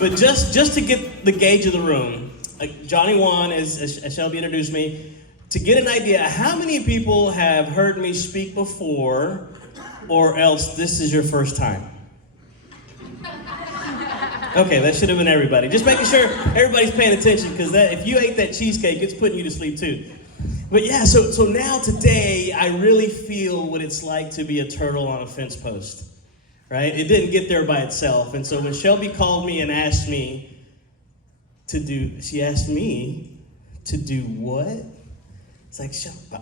But just to get the gauge of the room, Johnny Juan, as Shelby introduced me, to get an idea, how many people have heard me speak before, or else this is your first time? Okay, that should have been everybody. Just making sure everybody's paying attention, because if you ate that cheesecake, it's putting you to sleep too. But yeah, so now today, I really feel what it's like to be a turtle on a fence post, right? It didn't get there by itself. And so when Shelby called me and asked me to do what? It's like,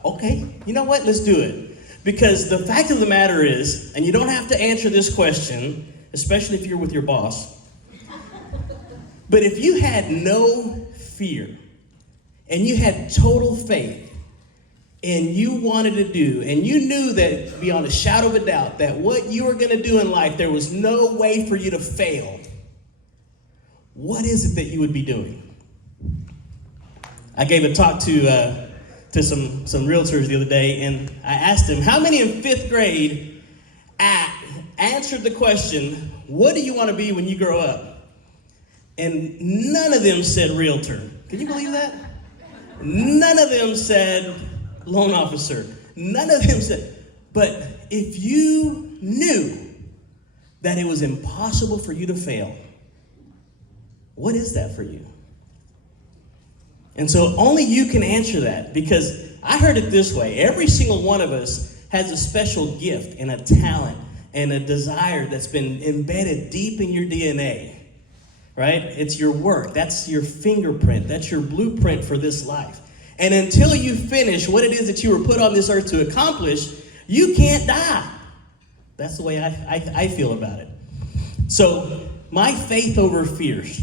okay, you know what? Let's do it. Because the fact of the matter is, and you don't have to answer this question, especially if you're with your boss, but if you had no fear and you had total faith and you wanted to do, and you knew that beyond a shadow of a doubt that what you were going to do in life, there was no way for you to fail, what is it that you would be doing? I gave a talk to some realtors the other day, and I asked them, how many in 5th grade answered the question, what do you want to be when you grow up? And none of them said realtor. Can you believe that? None of them said loan officer. None of them said, but if you knew that it was impossible for you to fail, what is that for you? And so only you can answer that, because I heard it this way. Every single one of us has a special gift and a talent and a desire that's been embedded deep in your DNA. Right? It's your work. That's your fingerprint. That's your blueprint for this life. And until you finish what it is that you were put on this earth to accomplish, you can't die. That's the way I feel about it. So my faith over fears.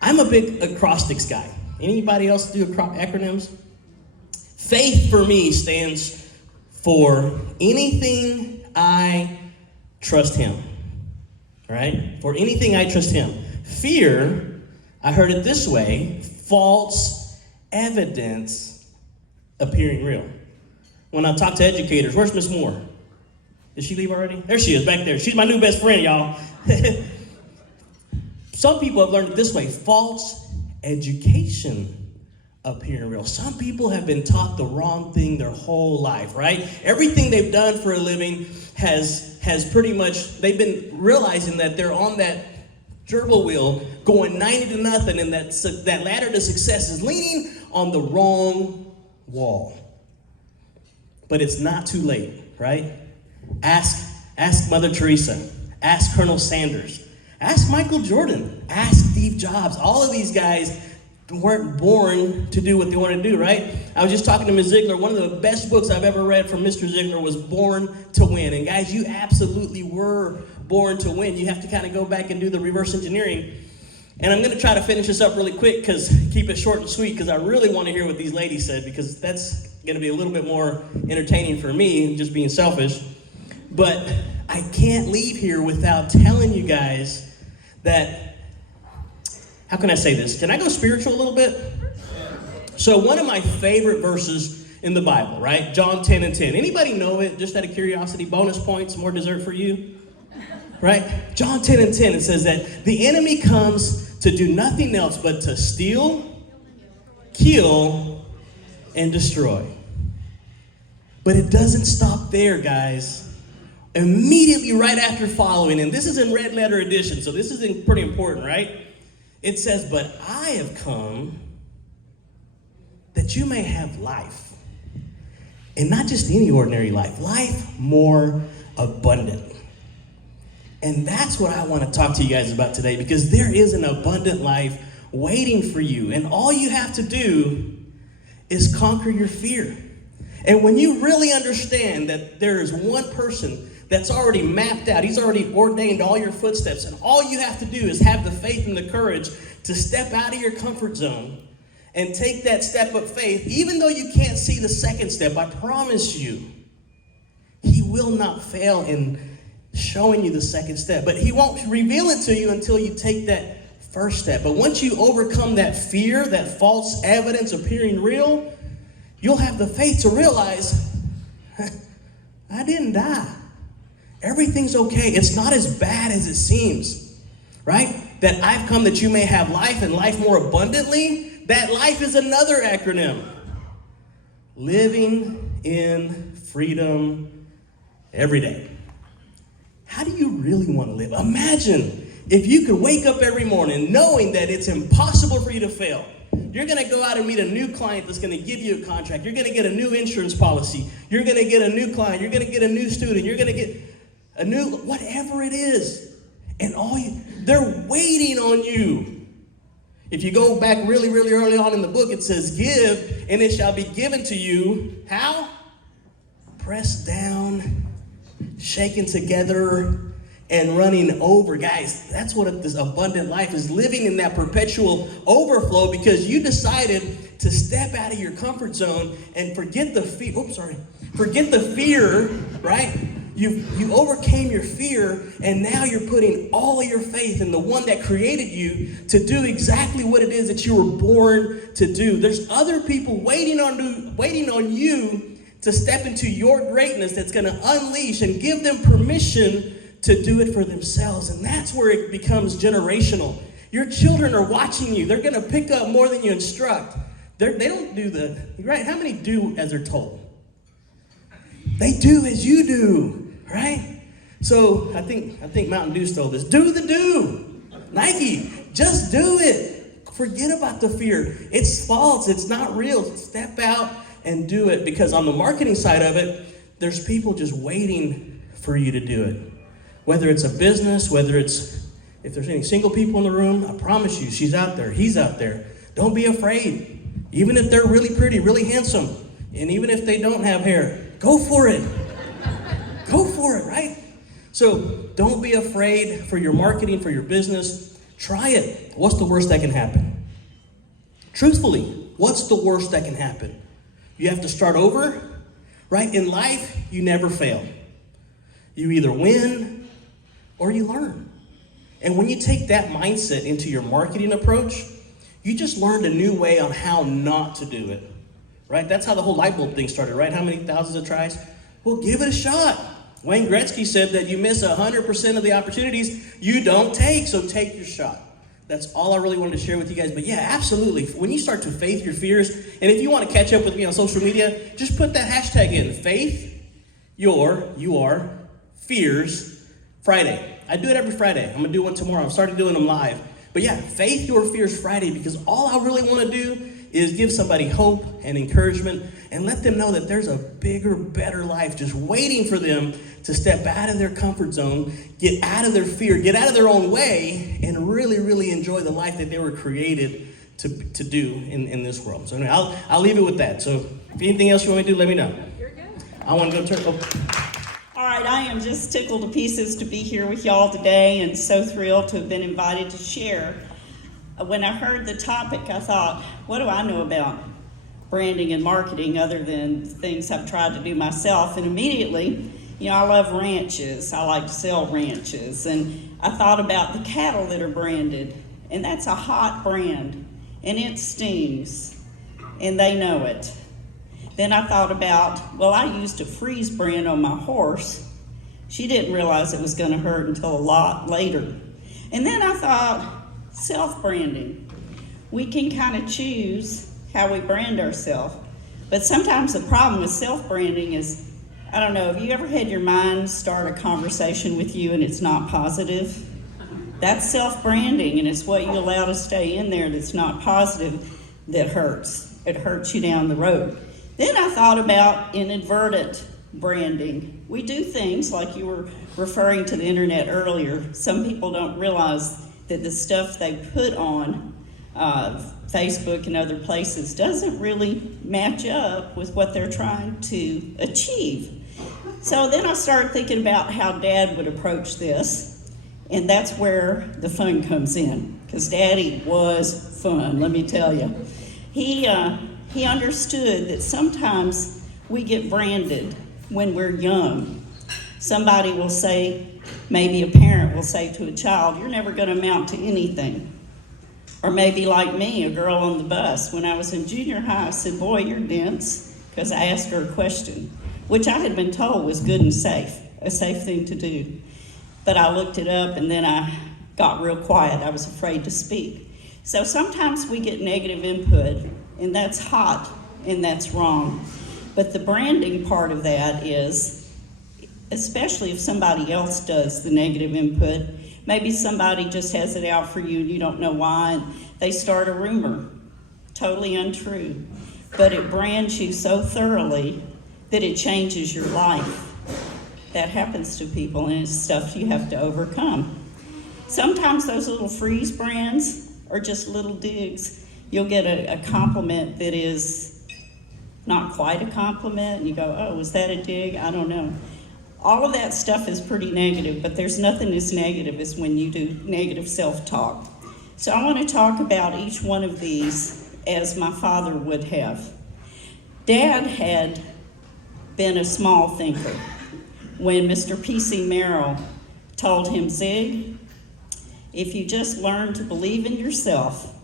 I'm a big acrostics guy. Anybody else do acronyms? Faith for me stands for anything I trust him. Right? For anything I trust him. Fear, I heard it this way, false evidence appearing real. When I talk to educators, where's Miss Moore? Did she leave already? There she is, back there. She's my new best friend, y'all. Some people have learned it this way, false education appearing real. Some people have been taught the wrong thing their whole life, right? Everything they've done for a living has pretty much, they've been realizing that they're on that gerbil wheel going 90-0, and that ladder to success is leaning on the wrong wall. But it's not too late, right? Ask Mother Teresa. Ask Colonel Sanders. Ask Michael Jordan. Ask Steve Jobs. All of these guys weren't born to do what they want to do, right? I was just talking to Ms. Ziglar. One of the best books I've ever read from Mr. Ziglar was Born to Win. And guys, you absolutely were born to win. You have to kind of go back and do the reverse engineering. And I'm going to try to finish this up really quick, because keep it short and sweet, because I really want to hear what these ladies said, because that's going to be a little bit more entertaining for me, just being selfish. But I can't leave here without telling you guys that, how can I say this? Can I go spiritual a little bit? So one of my favorite verses in the Bible, right? John 10:10. Anybody know it? Just out of curiosity, bonus points, more dessert for you. Right? John 10:10, it says that the enemy comes to do nothing else but to steal, kill, and destroy. But it doesn't stop there, guys. Immediately right after following, and this is in red letter edition, so this is pretty important, right? It says, but I have come that you may have life. And not just any ordinary life, life more abundant. And that's what I want to talk to you guys about today, because there is an abundant life waiting for you. And all you have to do is conquer your fear. And when you really understand that there is one person that's already mapped out, he's already ordained all your footsteps, and all you have to do is have the faith and the courage to step out of your comfort zone and take that step of faith, even though you can't see the second step, I promise you, he will not fail in showing you the second step. But he won't reveal it to you until you take that first step. But once you overcome that fear, that false evidence appearing real, you'll have the faith to realize, I didn't die. Everything's okay. It's not as bad as it seems, right? That I've come that you may have life and life more abundantly. That life is another acronym. Living in freedom every day. How do you really want to live? Imagine if you could wake up every morning knowing that it's impossible for you to fail. You're going to go out and meet a new client that's going to give you a contract. You're going to get a new insurance policy. You're going to get a new client. You're going to get a new student. You're going to get a new, whatever it is. And they're waiting on you. If you go back really, really early on in the book, it says, give, and it shall be given to you. How? Pressed down, shaken together, and running over. Guys, that's what this abundant life is, living in that perpetual overflow, because you decided to step out of your comfort zone and forget the fear. Forget the fear, right? You overcame your fear, and now you're putting all of your faith in the one that created you to do exactly what it is that you were born to do. There's other people waiting on you to step into your greatness that's going to unleash and give them permission to do it for themselves. And that's where it becomes generational. Your children are watching you. They're going to pick up more than you instruct. They don't do right? How many do as they're told? They do as you do, right? So I think Mountain Dew stole this. Do the do. Nike, just do it. Forget about the fear. It's false. It's not real. Step out and do it, because on the marketing side of it, there's people just waiting for you to do it. Whether it's a business, if there's any single people in the room, I promise you, she's out there, he's out there. Don't be afraid. Even if they're really pretty, really handsome, and even if they don't have hair, go for it. Go for it, right? So don't be afraid for your marketing, for your business. Try it. What's the worst that can happen? Truthfully, what's the worst that can happen? You have to start over, right? In life, you never fail. You either win or you learn. And when you take that mindset into your marketing approach, you just learned a new way on how not to do it, right? That's how the whole light bulb thing started, right? How many thousands of tries? Well, give it a shot. Wayne Gretzky said that you miss 100% of the opportunities you don't take, so take your shot. That's all I really wanted to share with you guys. But yeah, absolutely. When you start to faith your fears, and if you want to catch up with me on social media, just put that hashtag in. Faith your fears Friday. I do it every Friday. I'm going to do one tomorrow. I'm starting doing them live. But yeah, Faith Your Fears Friday, because all I really want to do is give somebody hope and encouragement and let them know that there's a bigger, better life just waiting for them to step out of their comfort zone, get out of their fear, get out of their own way, and really, really enjoy the life that they were created to do in this world. So anyway, I'll leave it with that. So if anything else you want me to do, let me know. You're good. I want to go turn. All right, I am just tickled to pieces to be here with y'all today, and so thrilled to have been invited to share. When I heard the topic, I thought, what do I know about branding and marketing other than things I've tried to do myself? And immediately, I love ranches. I like to sell ranches. And I thought about the cattle that are branded, and that's a hot brand, and it stings, and they know it. Then I thought about, I used a freeze brand on my horse. She didn't realize it was going to hurt until a lot later. And then I thought, self-branding. We can kind of choose how we brand ourselves. But sometimes the problem with self-branding is, I don't know, have you ever had your mind start a conversation with you and it's not positive? That's self-branding, and it's what you allow to stay in there that's not positive that hurts. It hurts you down the road. Then I thought about inadvertent branding. We do things like you were referring to the internet earlier. Some people don't realize that the stuff they put on Facebook and other places doesn't really match up with what they're trying to achieve. So then I started thinking about how Dad would approach this, and that's where the fun comes in, because Daddy was fun, let me tell you. He understood that sometimes we get branded when we're young. Somebody will say, maybe a parent will say to a child, you're never going to amount to anything. Or maybe like me, a girl on the bus. When I was in junior high, I said, boy, you're dense, because I asked her a question, which I had been told was good and safe, a safe thing to do. But I looked it up, and then I got real quiet. I was afraid to speak. So sometimes we get negative input, and that's hot, and that's wrong. But the branding part of that is, especially if somebody else does the negative input, maybe somebody just has it out for you and you don't know why, and they start a rumor, totally untrue. But it brands you so thoroughly that it changes your life. That happens to people, and it's stuff you have to overcome. Sometimes those little freeze brands are just little digs. You'll get a compliment that is not quite a compliment, and you go, oh, was that a dig? I don't know. All of that stuff is pretty negative, but there's nothing as negative as when you do negative self-talk. So I want to talk about each one of these as my father would have. Dad had been a small thinker. When Mr. P.C. Merrill told him, Zig, if you just learn to believe in yourself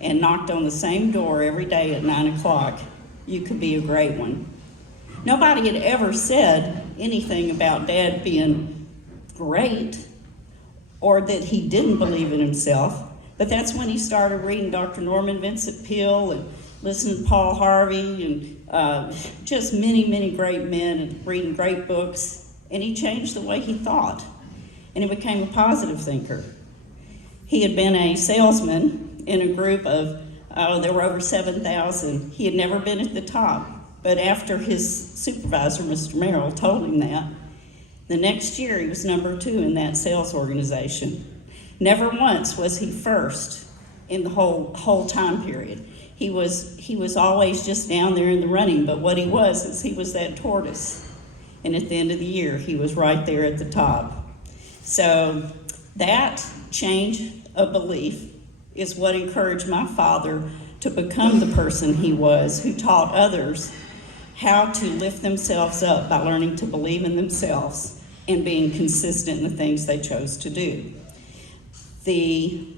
and knocked on the same door every day at 9 o'clock, you could be a great one. Nobody had ever said anything about Dad being great or that he didn't believe in himself, but that's when he started reading Dr. Norman Vincent Peale and listening to Paul Harvey and just many, many great men and reading great books, and he changed the way he thought, and he became a positive thinker. He had been a salesman in a group of, there were over 7,000. He had never been at the top, but after his supervisor, Mr. Merrill, told him that, the next year he was number 2 in that sales organization. Never once was he first in the whole time period. He was always just down there in the running, but what he was is he was that tortoise. And at the end of the year, he was right there at the top. So that change of belief is what encouraged my father to become the person he was, who taught others how to lift themselves up by learning to believe in themselves and being consistent in the things they chose to do. The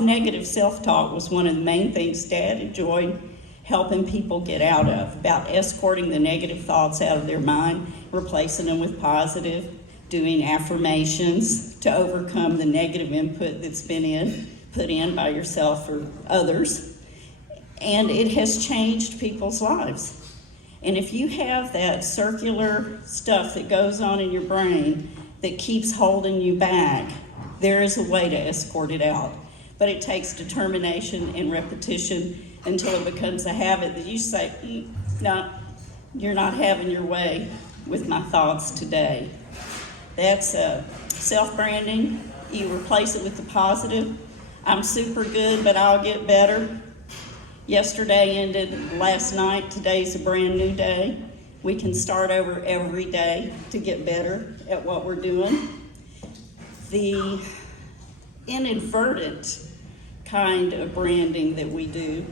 negative self-talk was one of the main things Dad enjoyed helping people get out of, about escorting the negative thoughts out of their mind, replacing them with positive, doing affirmations to overcome the negative input that's been put in by yourself or others. And it has changed people's lives. And if you have that circular stuff that goes on in your brain that keeps holding you back, there is a way to escort it out. But it takes determination and repetition until it becomes a habit that you say, no, you're not having your way with my thoughts today. That's self-branding. You replace it with the positive. I'm super good, but I'll get better. Yesterday ended last night. Today's a brand new day. We can start over every day to get better at what we're doing. The inadvertent kind of branding that we do.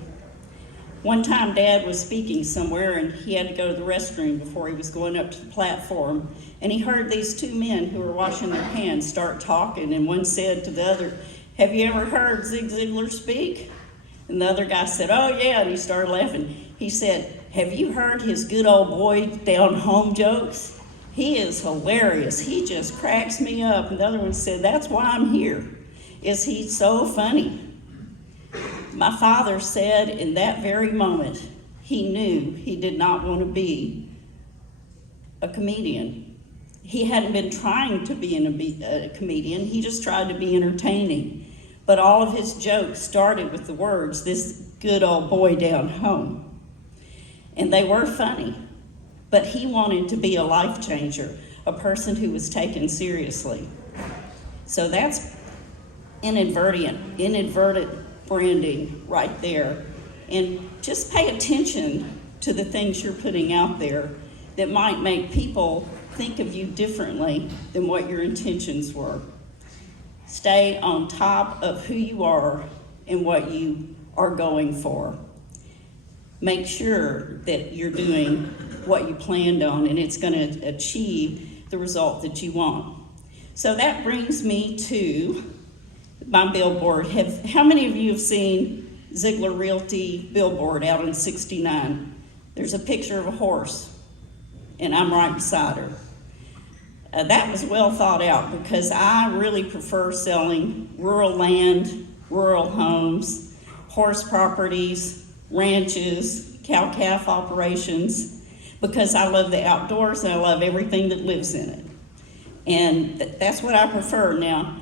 One time Dad was speaking somewhere and he had to go to the restroom before he was going up to the platform, and he heard these 2 men who were washing their hands start talking, and one said to the other, have you ever heard Zig Ziglar speak? And the other guy said, oh yeah, and he started laughing. He said, have you heard his good old boy down home jokes? He is hilarious. He just cracks me up. And the other one said, that's why I'm here. Is he so funny? My father said in that very moment, he knew he did not want to be a comedian. He hadn't been trying to be a comedian. He just tried to be entertaining. But all of his jokes started with the words, this good old boy down home. And they were funny. But he wanted to be a life changer, a person who was taken seriously. So that's inadvertent branding right there. And just pay attention to the things you're putting out there that might make people think of you differently than what your intentions were. Stay on top of who you are and what you are going for. Make sure that you're doing what you planned on and it's going to achieve the result that you want. So that brings me to my billboard. How many of you have seen Ziglar Realty billboard out on 69? There's a picture of a horse, and I'm right beside her. That was well thought out because I really prefer selling rural land, rural homes, horse properties, ranches, cow-calf operations, because I love the outdoors and I love everything that lives in it. And that's what I prefer. Now,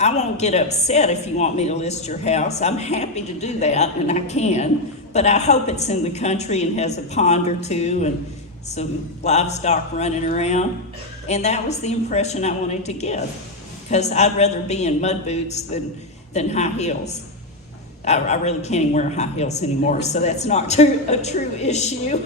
I won't get upset if you want me to list your house. I'm happy to do that, and I can, but I hope it's in the country and has a pond or two and some livestock running around. And that was the impression I wanted to give, because I'd rather be in mud boots than high heels. I really can't even wear high heels anymore, so that's not a true issue.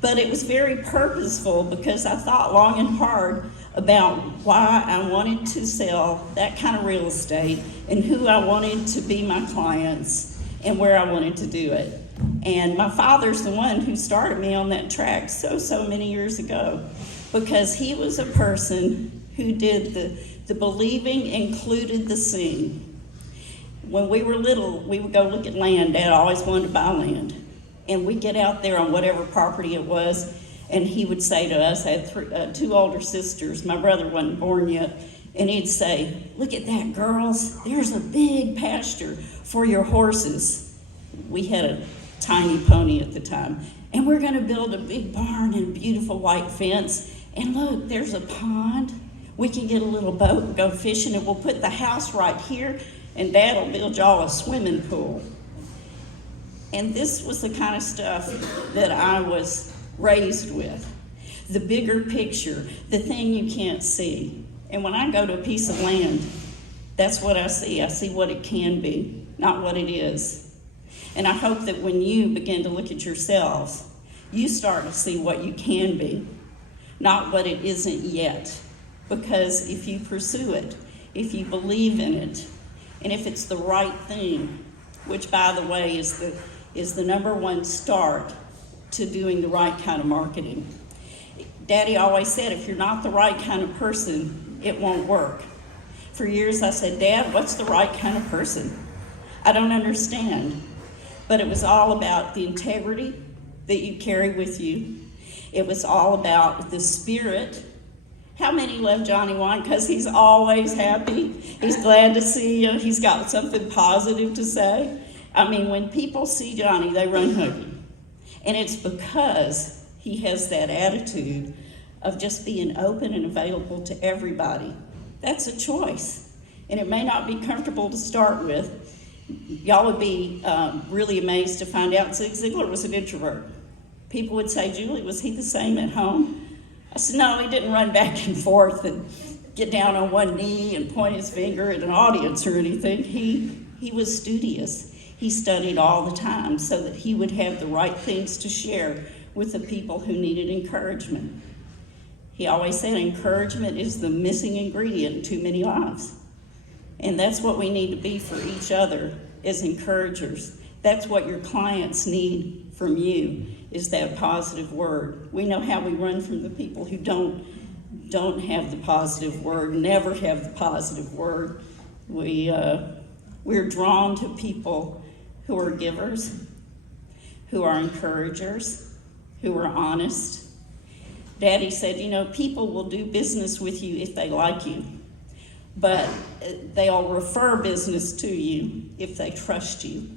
But it was very purposeful because I thought long and hard about why I wanted to sell that kind of real estate and who I wanted to be my clients and where I wanted to do it. And my father's the one who started me on that track so many years ago, because he was a person who did the believing included the seeing. When we were little, we would go look at land. Dad always wanted to buy land. And we'd get out there on whatever property it was, and he would say to us, I had two older sisters, my brother wasn't born yet, and he'd say, look at that, girls, there's a big pasture for your horses. We had a tiny pony at the time. And we're gonna build a big barn and a beautiful white fence, and look, there's a pond. We can get a little boat and go fishing, and we'll put the house right here, and Dad will build y'all a swimming pool. And this was the kind of stuff that I was raised with. The bigger picture, the thing you can't see. And when I go to a piece of land, that's what I see. I see what it can be, not what it is. And I hope that when you begin to look at yourselves, you start to see what you can be, not what it isn't yet. Because if you pursue it, if you believe in it, and if it's the right thing, which by the way is the number one start to doing the right kind of marketing. Daddy always said, if you're not the right kind of person, it won't work. For years I said, Dad, what's the right kind of person? I don't understand. But it was all about the integrity that you carry with you. It was all about the spirit. How many love Johnny Juan? Because he's always happy. He's glad to see you. He's got something positive to say. I mean, when people see Johnny, they run hug him. And it's because he has that attitude of just being open and available to everybody. That's a choice. And it may not be comfortable to start with. Y'all would be really amazed to find out Ziglar was an introvert. People would say, Julie, was he the same at home? I said, no, he didn't run back and forth and get down on one knee and point his finger at an audience or anything. He was studious. He studied all the time so that he would have the right things to share with the people who needed encouragement. He always said encouragement is the missing ingredient in too many lives. And that's what we need to be for each other as encouragers. That's what your clients need from you, is that positive word. We know how we run from the people who don't have the positive word, never have the positive word. We're drawn to people who are givers, who are encouragers, who are honest. Daddy said, you know, people will do business with you if they like you, but they'll refer business to you if they trust you.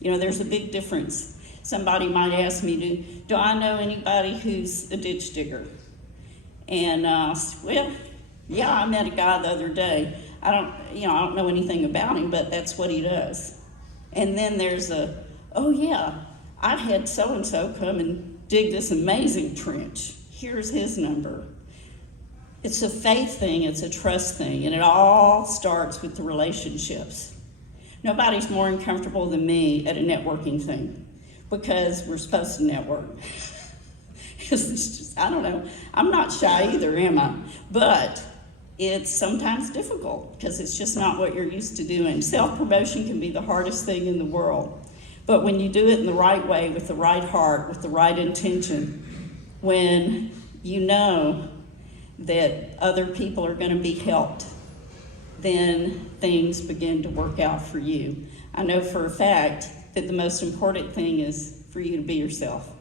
You know, there's a big difference. Somebody might ask me, do I know anybody who's a ditch digger? And well, yeah, I met a guy the other day. I don't know anything about him, but that's what he does. And then there's oh yeah, I had so-and-so come and dig this amazing trench. Here's his number. It's a faith thing, it's a trust thing, and it all starts with the relationships. Nobody's more uncomfortable than me at a networking thing, because we're supposed to network. It's just, I don't know, I'm not shy either, am I? But it's sometimes difficult because it's just not what you're used to doing. Self-promotion can be the hardest thing in the world. But when you do it in the right way, with the right heart, with the right intention, when you know that other people are going to be helped, then things begin to work out for you. I know for a fact that the most important thing is for you to be yourself.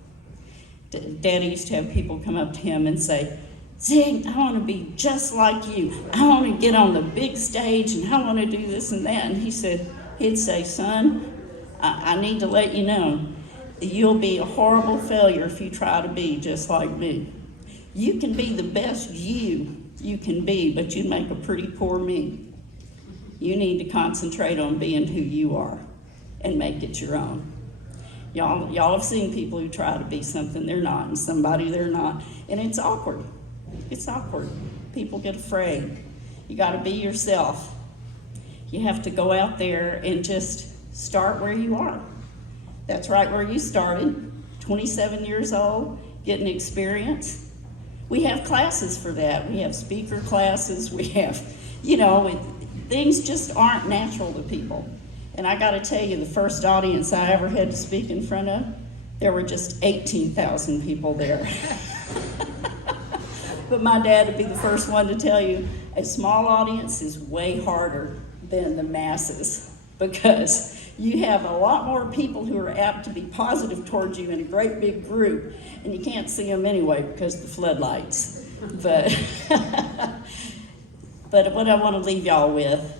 Daddy used to have people come up to him and say, Zig, I want to be just like you. I want to get on the big stage and I want to do this and that. And he'd say, son, I need to let you know, you'll be a horrible failure if you try to be just like me. You can be the best you can be, but you make a pretty poor me. You need to concentrate on being who you are and make it your own. Y'all have seen people who try to be something they're not and somebody they're not, and it's awkward. It's awkward. People get afraid. You got to be yourself. You have to go out there and just start where you are. That's right where you started, 27 years old, getting experience. We have classes for that. We have speaker classes. We have, things just aren't natural to people. And I got to tell you, the first audience I ever had to speak in front of, there were just 18,000 people there. But my dad would be the first one to tell you, a small audience is way harder than the masses, because you have a lot more people who are apt to be positive towards you in a great big group, and you can't see them anyway because of the floodlights. But what I want to leave y'all with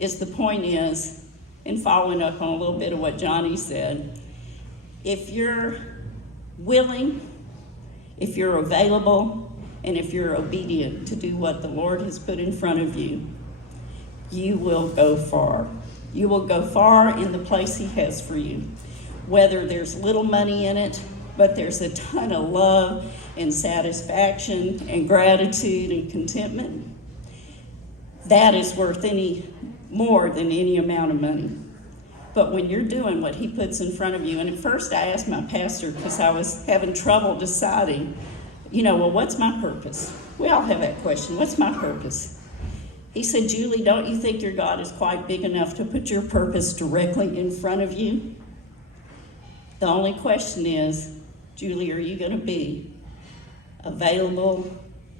is, the point is, in following up on a little bit of what Johnny said, if you're willing, if you're available, and if you're obedient to do what the Lord has put in front of you, you will go far. You will go far in the place He has for you. Whether there's little money in it, but there's a ton of love and satisfaction and gratitude and contentment, that is worth more than any amount of money. But when you're doing what He puts in front of you, and at first I asked my pastor, because I was having trouble deciding, well, what's my purpose? We all have that question. What's my purpose? He said, Julie, don't you think your God is quite big enough to put your purpose directly in front of you? The only question is, Julie, are you going to be available,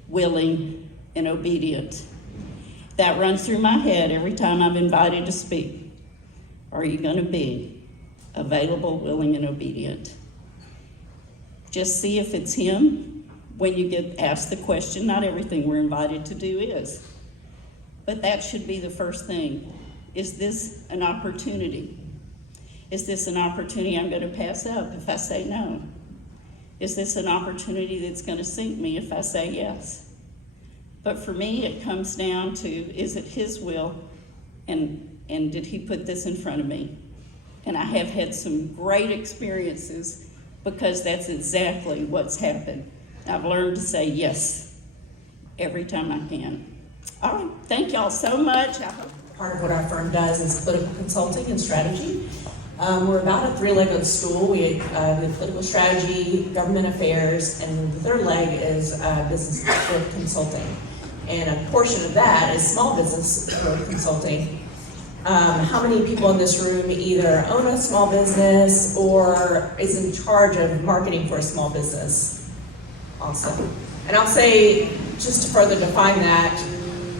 willing, and obedient? That runs through my head every time I'm invited to speak. Are you going to be available, willing, and obedient? Just see if it's Him. When you get asked the question, not everything we're invited to do is. But that should be the first thing. Is this an opportunity? Is this an opportunity I'm going to pass up if I say no? Is this an opportunity that's going to sink me if I say yes? But for me, it comes down to, is it His will? And did He put this in front of me? And I have had some great experiences because that's exactly what's happened. I've learned to say yes every time I can. All right, thank y'all so much. Part of what our firm does is political consulting and strategy. We're about a three-legged stool. We have political strategy, government affairs, and the third leg is business growth consulting. And a portion of that is small business growth consulting. How many people in this room either own a small business or is in charge of marketing for a small business? Awesome. And I'll say, just to further define that,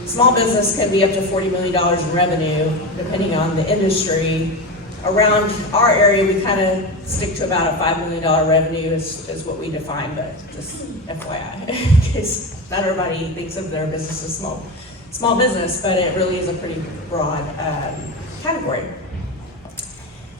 small business can be up to $40 million in revenue, depending on the industry. Around our area, we kind of stick to about a $5 million revenue is what we define, but just FYI, in case not everybody thinks of their business as small business, but it really is a pretty broad category.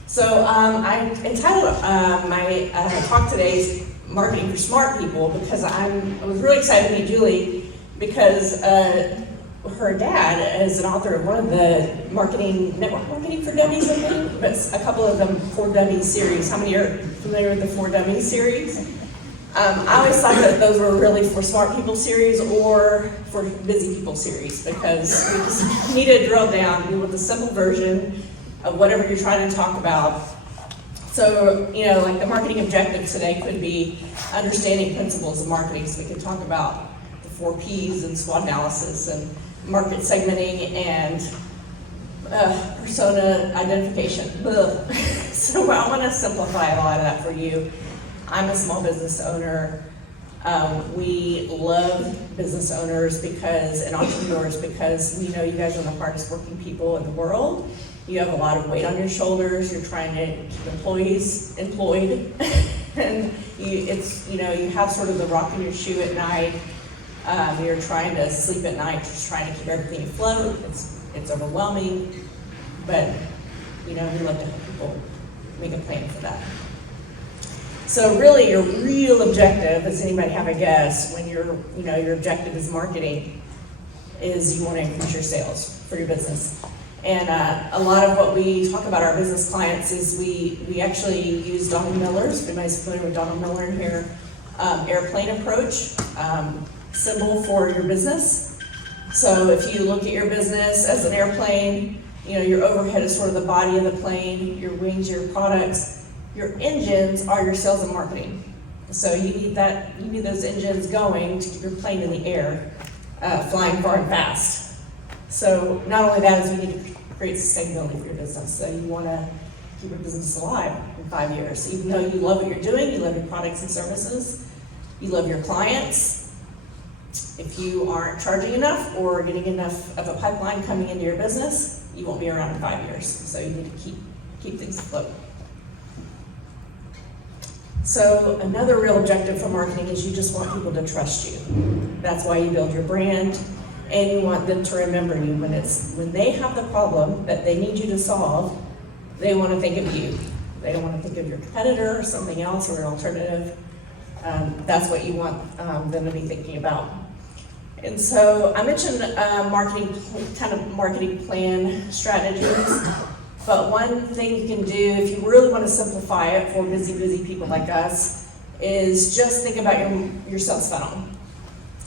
So I entitled my talk today Marketing for Smart People, because I was really excited to meet Julie, because her dad is an author of one of the network marketing for dummies, I think, but a couple of them For Dummies series. How many are familiar with the For Dummies series? I always thought that those were really for smart people series or for busy people series, because we just need to drill down with a simple version of whatever you're trying to talk about. So, like the marketing objective today could be understanding principles of marketing. So we could talk about the 4 Ps and SWOT analysis and market segmenting and persona identification. So I want to simplify a lot of that for you. I'm a small business owner. We love business owners and entrepreneurs because we know you guys are the hardest working people in the world. You have a lot of weight on your shoulders. You're trying to keep employees employed, and you have sort of the rock in your shoe at night. You're trying to sleep at night, just trying to keep everything afloat. It's overwhelming, but we love to help people make a plan for that. So really, your real objective, does anybody have a guess, when your objective is marketing, is you want to increase your sales for your business. And a lot of what we talk about our business clients is we actually use Donald Miller's, if anybody's familiar with Donald Miller in here, airplane approach, symbol for your business. So if you look at your business as an airplane, your overhead is sort of the body of the plane, your wings, your products. Your engines are your sales and marketing. So you need those engines going to keep your plane in the air, flying far and fast. So not only that, is we need to create sustainability for your business. So you want to keep your business alive in 5 years. Even though you love what you're doing, you love your products and services, you love your clients. If you aren't charging enough or getting enough of a pipeline coming into your business, you won't be around in 5 years. So you need to keep things afloat. So another real objective for marketing is you just want people to trust you. That's why you build your brand, and you want them to remember you when they have the problem that they need you to solve. They want to think of you. They don't want to think of your competitor or something else or an alternative. That's what you want them to be thinking about. And so I mentioned marketing plan strategies. But one thing you can do, if you really want to simplify it for busy people like us, is just think about your sales funnel.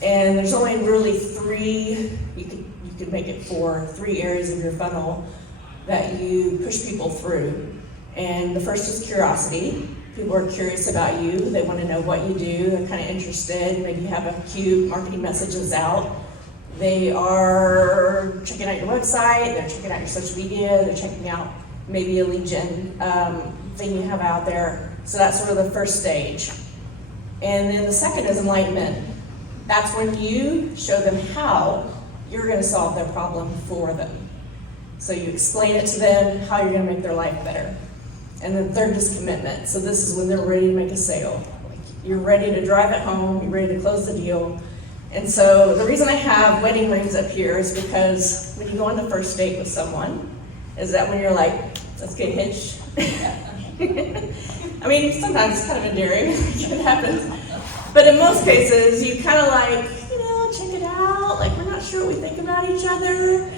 And there's only really three, you could make it for 3 areas of your funnel that you push people through. And the first is curiosity. People are curious about you. They want to know what you do. They're kind of interested. Maybe you have a cute marketing messages out. They are checking out your website, they're checking out your social media, they're checking out maybe a lead gen thing you have out there. So that's sort of the first stage. And then the second is enlightenment. That's when you show them how you're going to solve their problem for them. So you explain it to them, how you're going to make their life better. And then third is commitment. So this is when they're ready to make a sale. Like you're ready to drive it home, you're ready to close the deal. And so the reason I have wedding rings up here is because when you go on the first date with someone, is that when you're like, let's get hitched. I mean, sometimes it's kind of endearing, it happens. But in most cases, you kind of like, check it out, like we're not sure what we think about each other.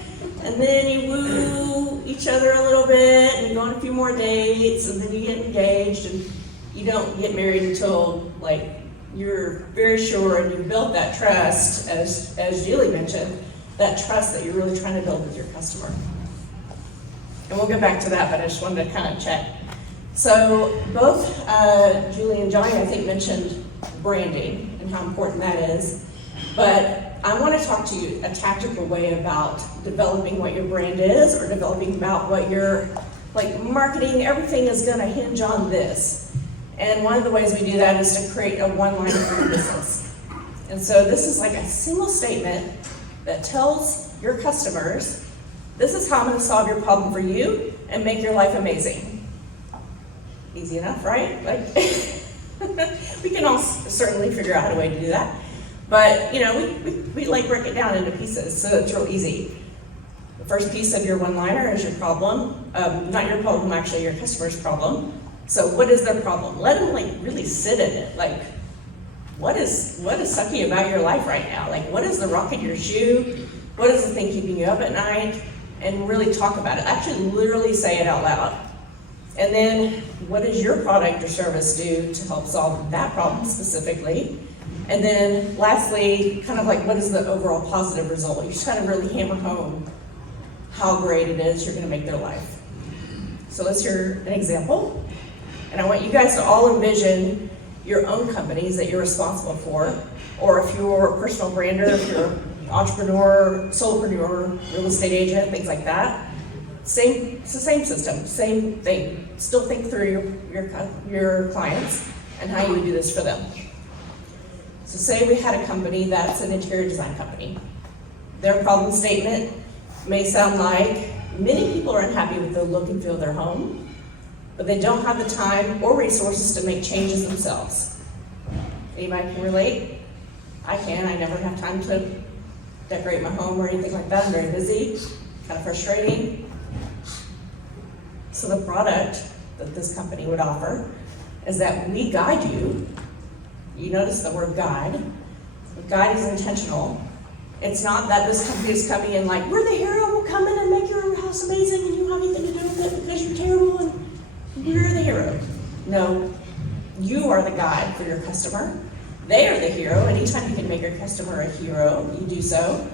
And then you woo each other a little bit, and you go on a few more dates, and then you get engaged, and you don't get married until like, you're very sure and you've built that trust, as Julie mentioned, that trust that you're really trying to build with your customer. And we'll get back to that, but I just wanted to kind of check. So both Julie and Johnny, I think, mentioned branding and how important that is. But I want to talk to you a tactical way about developing what your brand is, or developing about what your marketing. Everything is going to hinge on this. And one of the ways we do that is to create a one-liner for your business. And so this is like a single statement that tells your customers, this is how I'm going to solve your problem for you and make your life amazing. Easy enough, right? We can all certainly figure out a way to do that. But, we break it down into pieces, so it's real easy. The first piece of your one-liner is your problem. Not your problem, actually, your customer's problem. So what is their problem? Let them really sit in it. What is sucky about your life right now? What is the rock in your shoe? What is the thing keeping you up at night? And really talk about it. Actually, literally say it out loud. And then, what does your product or service do to help solve that problem specifically? And then, lastly, what is the overall positive result? You just really hammer home how great it is you're going to make their life. So let's hear an example. And I want you guys to all envision your own companies that you're responsible for, or if you're a personal brander, if you're an entrepreneur, solopreneur, real estate agent, things like that. It's the same system, same thing. Still think through your clients and how you would do this for them. So say we had a company that's an interior design company. Their problem statement may sound like, many people are unhappy with the look and feel of their home, but they don't have the time or resources to make changes themselves. Anybody can relate? I can. I never have time to decorate my home or anything like that. I'm very busy, kind of frustrating. So the product that this company would offer is that we guide you. You notice the word guide. Guide is intentional. It's not that this company is coming in like, we're the hero, we'll come in and make your house amazing and you don't have anything to do with it because you're terrible and we're the hero. No, you are the guide for your customer. They are the hero. Anytime you can make your customer a hero, you do so.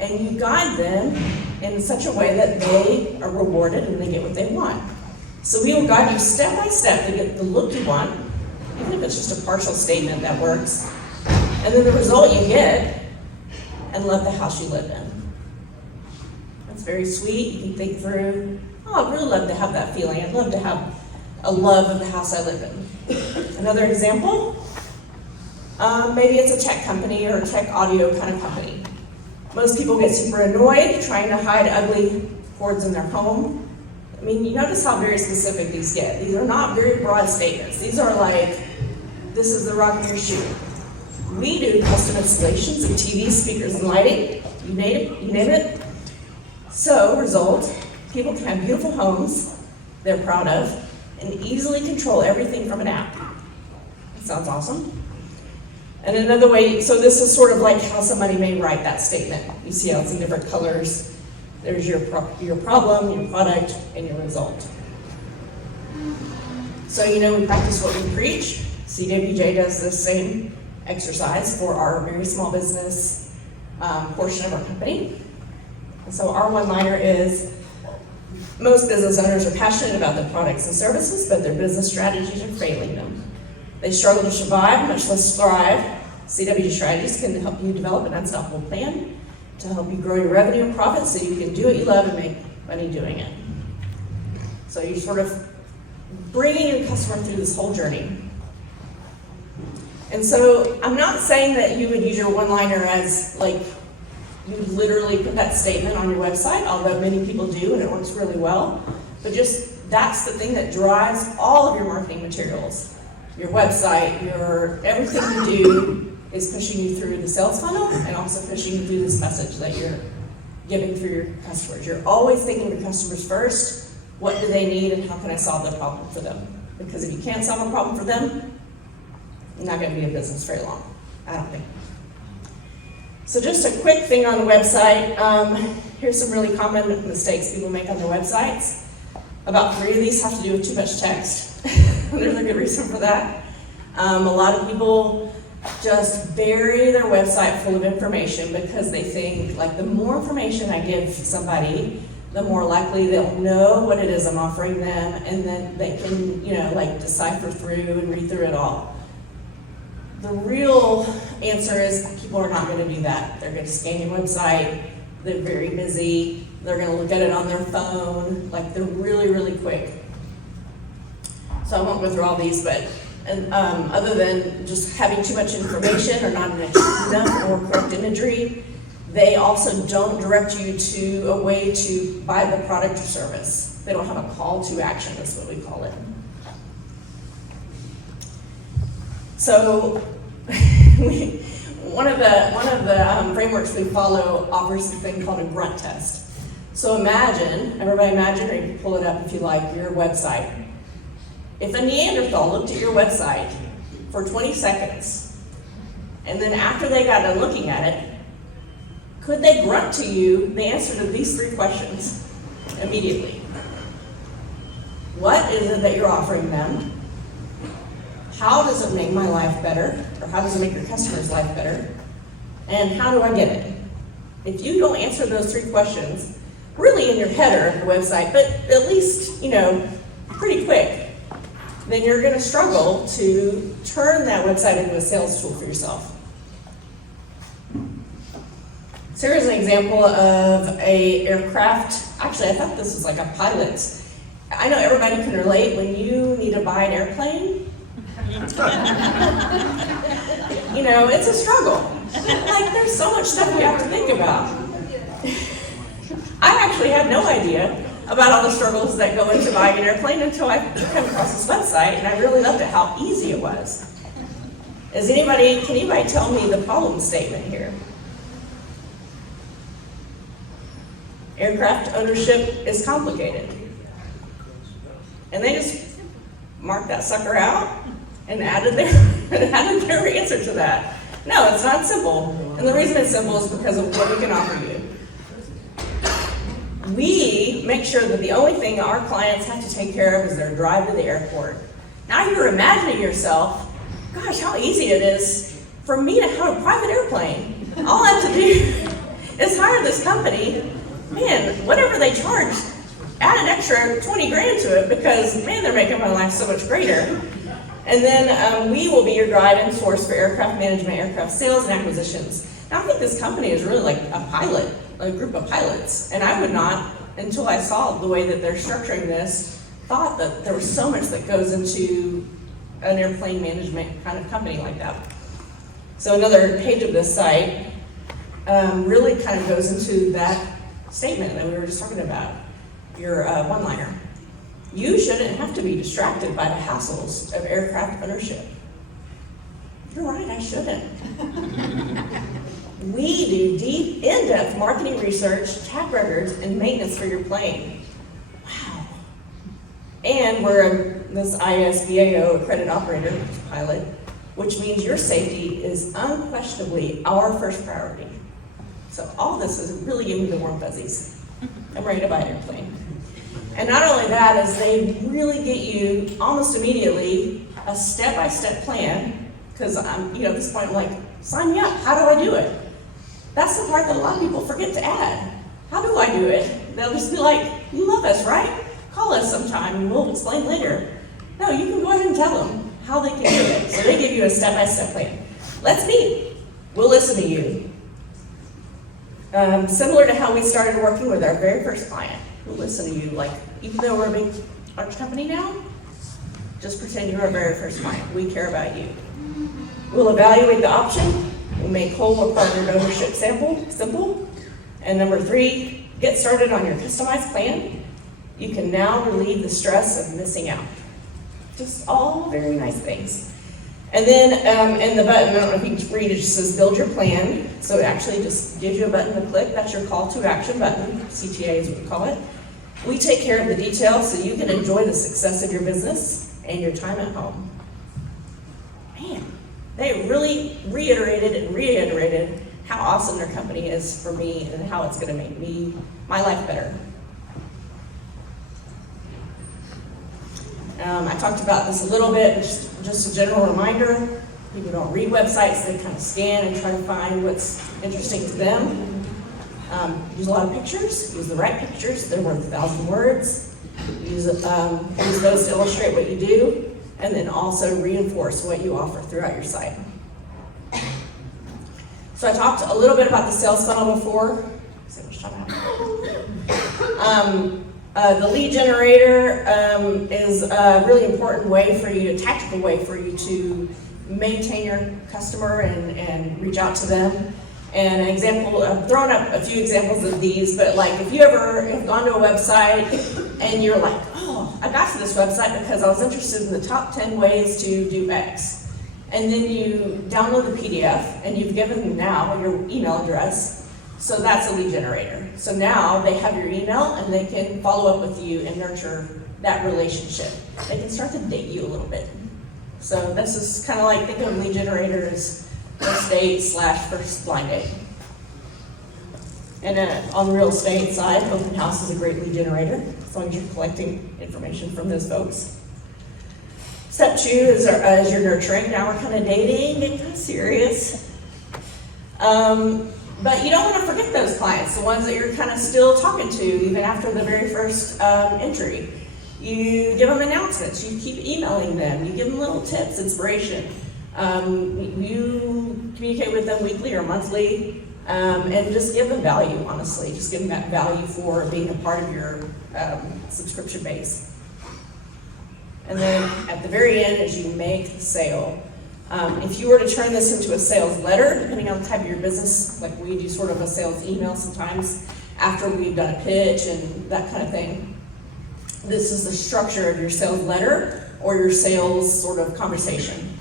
And you guide them in such a way that they are rewarded and they get what they want. So we will guide you step by step to get the look you want, even if it's just a partial statement that works. And then the result you get, and love the house you live in. That's very sweet. You can think through, oh, I'd really love to have that feeling. I'd love to have a love of the house I live in. Another example, maybe it's a tech company or a tech audio kind of company. Most people get super annoyed trying to hide ugly cords in their home. I mean, you notice how very specific these get. These are not very broad statements. These are like, this is the rock in your shoe. We do custom installations of TVs, speakers, and lighting. You name it. So, result, people can have beautiful homes they're proud of and easily control everything from an app. That sounds awesome. And another way, so this is sort of like how somebody may write that statement. You see how it's in different colors. There's your problem, your product, and your result. So we practice what we preach. CWJ does the same exercise for our very small business portion of our company. And so our one-liner is, most business owners are passionate about their products and services, but their business strategies are failing them. They struggle to survive, much less thrive. CWJ Strategies can help you develop an unstoppable plan to help you grow your revenue and profits so you can do what you love and make money doing it. So you're sort of bringing your customer through this whole journey. And so I'm not saying that you would use your one-liner as like you literally put that statement on your website, although many people do and it works really well. But just that's the thing that drives all of your marketing materials. Your website, everything you do is pushing you through the sales funnel and also pushing you through this message that you're giving for your customers. You're always thinking of customers first. What do they need and how can I solve their problem for them? Because if you can't solve a problem for them, you're not going to be in business very long, I don't think. So just a quick thing on the website. Here's some really common mistakes people make on their websites. About 3 of these have to do with too much text. There's a good reason for that. A lot of people just bury their website full of information because they think like the more information I give somebody, the more likely they'll know what it is I'm offering them, and then they can, decipher through and read through it all. The real answer is people are not going to do that. They're going to scan your website. They're very busy. They're going to look at it on their phone. Like they're really, really quick. So I won't go through all these, but other than just having too much information or not enough or correct imagery, they also don't direct you to a way to buy the product or service. They don't have a call to action, that's what we call it. So one of the frameworks we follow offers something called a grunt test. So everybody imagine, or you can pull it up if you like, your website. If a Neanderthal looked at your website for 20 seconds, and then after they got done looking at it, could they grunt to you the answer to these 3 questions immediately? What is it that you're offering them? How does it make my life better? Or how does it make your customer's life better? And how do I get it? If you don't answer those 3 questions, really in your header of the website, but at least, pretty quick, then you're going to struggle to turn that website into a sales tool for yourself. So here's an example of a aircraft. Actually, I thought this was like a pilot. I know everybody can relate when you need to buy an airplane. It's a struggle. Like, there's so much stuff we have to think about. I actually had no idea about all the struggles that go into buying an airplane until I came across this website, and I really loved it, how easy it was. Can anybody tell me the problem statement here? Aircraft ownership is complicated. And they just marked that sucker out and added their answer to that. No, it's not simple. And the reason it's simple is because of what we can offer you. We make sure that the only thing our clients have to take care of is their drive to the airport. Now you're imagining yourself, gosh, how easy it is for me to have a private airplane. All I have to do is hire this company. Man, whatever they charge, add an extra 20 grand to it because, man, they're making my life so much greater. And then we will be your guide and source for aircraft management, aircraft sales, and acquisitions. Now, I think this company is really like a pilot, a group of pilots. And I would not, until I saw the way that they're structuring this, thought that there was so much that goes into an airplane management kind of company like that. So another page of this site really kind of goes into that statement that we were just talking about, your one-liner. You shouldn't have to be distracted by the hassles of aircraft ownership. You're right, I shouldn't. We do deep, in-depth marketing research, track records, and maintenance for your plane. Wow. And we're this ISBAO accredited operator pilot, which means your safety is unquestionably our first priority. So all this is really giving me the warm fuzzies. I'm ready to buy an airplane. And not only that, is they really get you almost immediately a step-by-step plan, because I'm, at this point I'm like, sign me up, how do I do it? That's the part that a lot of people forget to add. How do I do it? They'll just be like, you love us, right? Call us sometime and we'll explain later. No, you can go ahead and tell them how they can do it. So they give you a step-by-step plan. Let's meet. We'll listen to you. Similar to how we started working with our very first client. We'll listen to you, like, even though we're a big large company now, just pretend you're our very first client. We care about you. We'll evaluate the option. We'll make whole or partnered ownership simple. And number 3, get started on your customized plan. You can now relieve the stress of missing out. Just all very nice things. And then in the button, I don't know if you can read it, just says build your plan. So it actually just gives you a button to click. That's your call to action button. CTA is what we call it. We take care of the details so you can enjoy the success of your business and your time at home. Man, they really reiterated how awesome their company is for me and how it's going to make my life better. I talked about this a little bit, just a general reminder. People don't read websites, they kind of scan and try to find what's interesting to them. Use a lot of pictures, use the right pictures, they're worth 1,000 words. Use those to illustrate what you do, and then also reinforce what you offer throughout your site. So I talked a little bit about the sales funnel before. The lead generator is a really important way for you, a tactical way for you to maintain your customer and reach out to them. And an example, I've thrown up a few examples of these, but like if you ever have gone to a website and you're like, oh, I got to this website because I was interested in the top 10 ways to do X. And then you download the PDF and you've given them now your email address. So that's a lead generator. So now they have your email and they can follow up with you and nurture that relationship. They can start to date you a little bit. So this is kind of like, think of lead generator as first date / first blind date. And on the real estate side, open house is a great lead generator, as long as you're collecting information from those folks. Step 2 is your nurturing. Now we're kind of dating, getting kind of serious. But you don't want to forget those clients, the ones that you're kind of still talking to even after the very first entry. You give them announcements, you keep emailing them, you give them little tips, inspiration. You communicate with them weekly or monthly, and just give them value, honestly. Just give them that value for being a part of your subscription base. And then at the very end, as you make the sale, if you were to turn this into a sales letter, depending on the type of your business, like we do sort of a sales email sometimes after we've done a pitch and that kind of thing, this is the structure of your sales letter or your sales sort of conversation.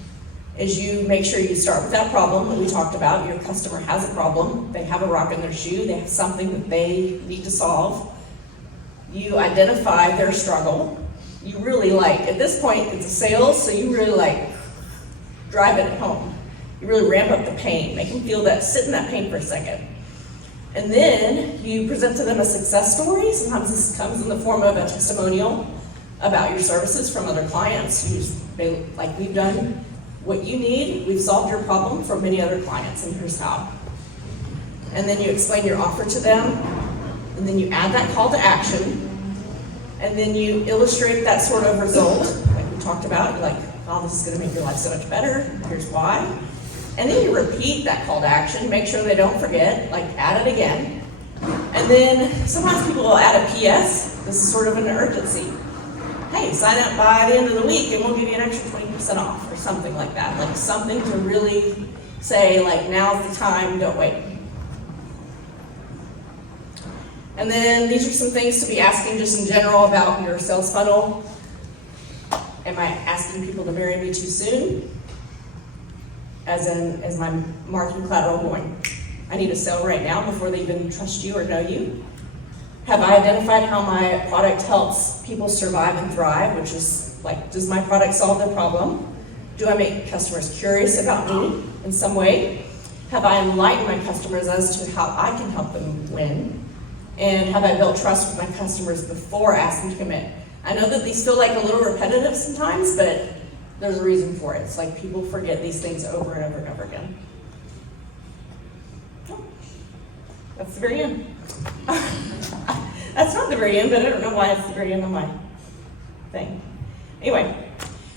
is you make sure you start with that problem that we talked about. Your customer has a problem. They have a rock in their shoe. They have something that they need to solve. You identify their struggle. You really at this point, it's a sales, so you really drive it home. You really ramp up the pain, make them feel that, sit in that pain for a second. And then you present to them a success story. Sometimes this comes in the form of a testimonial about your services from other clients who's we've done what you need, we've solved your problem for many other clients, and here's how. And then you explain your offer to them, and then you add that call to action, and then you illustrate that sort of result, like we talked about. You're like, oh, this is gonna make your life so much better, here's why. And then you repeat that call to action, make sure they don't forget, add it again. And then sometimes people will add a PS, this is sort of an urgency. Hey, sign up by the end of the week and we'll give you an extra 20% off or something like that. Something to really say, now's the time, don't wait. And then these are some things to be asking just in general about your sales funnel. Am I asking people to marry me too soon? Is my marketing collateral going, I need to sell right now before they even trust you or know you? Have I identified how my product helps people survive and thrive, which is does my product solve their problem? Do I make customers curious about me in some way? Have I enlightened my customers as to how I can help them win? And have I built trust with my customers before asking to commit? I know that these feel a little repetitive sometimes, but there's a reason for it. It's people forget these things over and over and over again. Oh, that's the very end. That's not the very end, but I don't know why it's the very end of my thing. Anyway,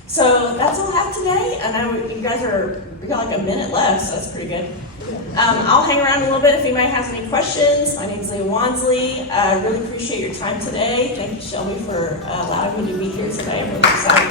so that's all I have today. I know you guys we got a minute left, so that's pretty good. I'll hang around a little bit if anybody has any questions. My name is Leah Wansley. I really appreciate your time today. Thank you, Shelby, for allowing me to be here today. I'm really excited.